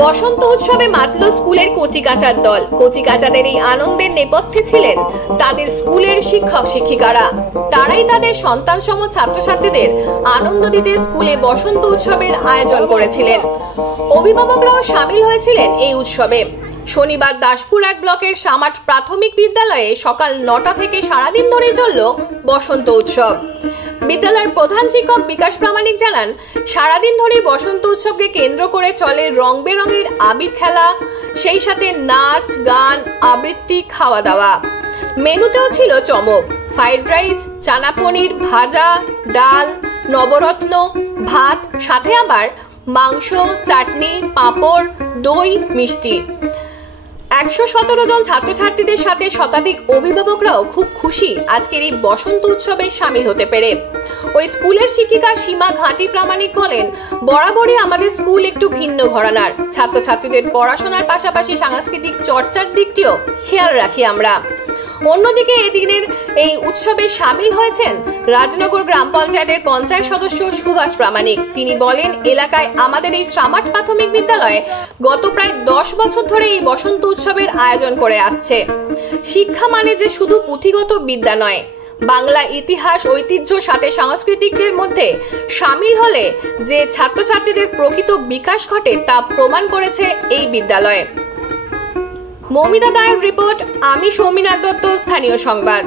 বসন্ত উৎসবে মাতল স্কুলের কচিকাচার দল। কচিকাচাদের এই আনন্দের নেপথ্যে ছিলেন তাদের স্কুলের শিক্ষক শিক্ষিকারা। তারাই তাদের সন্তানসম ছাত্রছাত্রীদের আনন্দ দিতে স্কুলে বসন্ত উৎসবের আয়োজন করেছিলেন। অভিভাবকরাও সামিল হয়েছিলেন এই উৎসবে। শনিবার দাসপুর 1 ব্লকের সামাট প্রাথমিক বিদ্যালয়ে সকাল 9টা থেকে সারাদিন ধরে চলল বসন্ত উৎসব। বিদ্যালয়ের প্রধান শিক্ষক বিকাশ প্রামাণিক জানান, সারাদিন ধরে বসন্ত উৎসবকে কেন্দ্র করে চলে রং বেরঙের আবির খেলা, সেই সাথে নাচ, গান, আবৃত্তি, খাওয়া দাওয়া। মেনুতেও ছিল চমক, ফ্রাইড রাইস, চানা পনির, ভাজা, ডাল, নবরত্ন, ভাত, সাথে আবার মাংস, চাটনি, পাঁপড়, দই, মিষ্টি। 117 জন ছাত্রছাত্রীদের সাথে শতাধিক অভিভাবকরাও খুব খুশি আজকের এই বসন্ত উৎসবে সামিল হতে পেরে। ওই স্কুলের শিক্ষিকা সীমা ঘাটি প্রামাণিক বলেন, বরাবরই আমাদের স্কুল একটু ভিন্ন ঘরানার। ছাত্রছাত্রীদের পড়াশোনার পাশাপাশি সাংস্কৃতিক চর্চার দিকটিও খেয়াল রাখি আমরা। অন্যদিকে এদিনের এই উৎসবে সামিল হয়েছেন রাজনগর গ্রাম পঞ্চায়েতের পঞ্চায়েত সদস্য সুভাষ প্রামাণিক। তিনি বলেন, এলাকায় আমাদের এই সামাট প্রাথমিক বিদ্যালয়ে গত প্রায় 10 বছর ধরে এই বসন্ত উৎসবের আয়োজন করে আসছে। শিক্ষা মানে যে শুধু পুঁথিগত বিদ্যা নয়, বাংলা ইতিহাস, ঐতিহ্য সাথে সাংস্কৃতিকদের মধ্যে সামিল হলে যে ছাত্রছাত্রীদের প্রকৃত বিকাশ ঘটে তা প্রমাণ করেছে এই বিদ্যালয়ে। মৌমিতা দায়ের রিপোর্ট, আমি সৌমিনাথ দত্ত, স্থানীয় সংবাদ।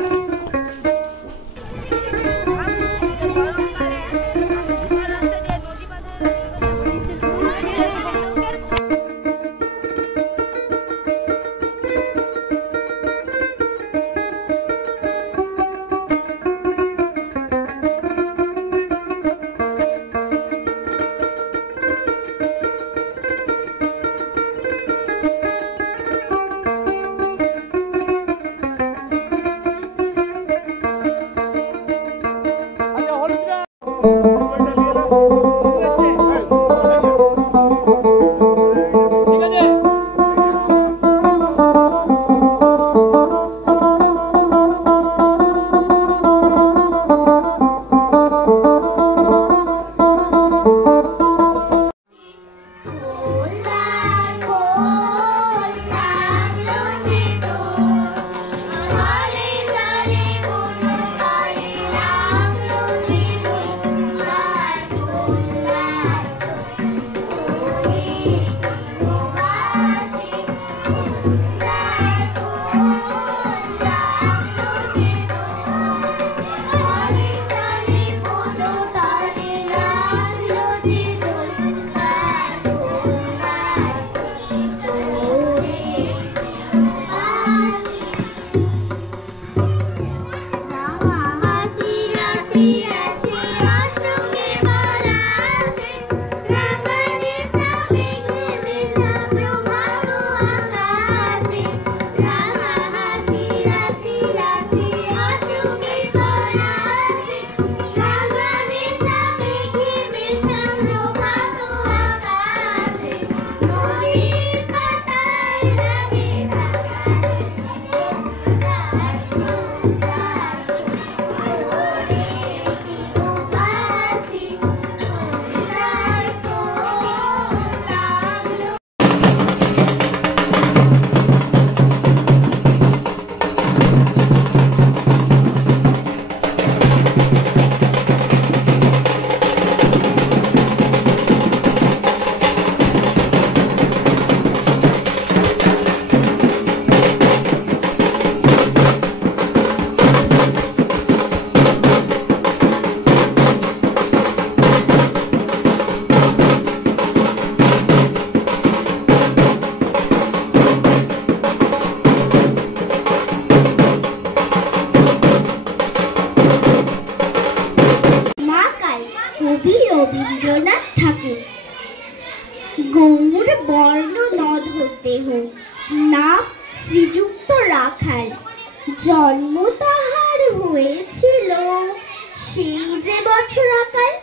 রবীন্দ্রনাথ ঠাকুর। গৌর বর্ণ নধর দেহ, নাম শ্রীযুক্ত রাখাল। জন্ম তাহার হয়েছিল সেই যে বছর আকাল।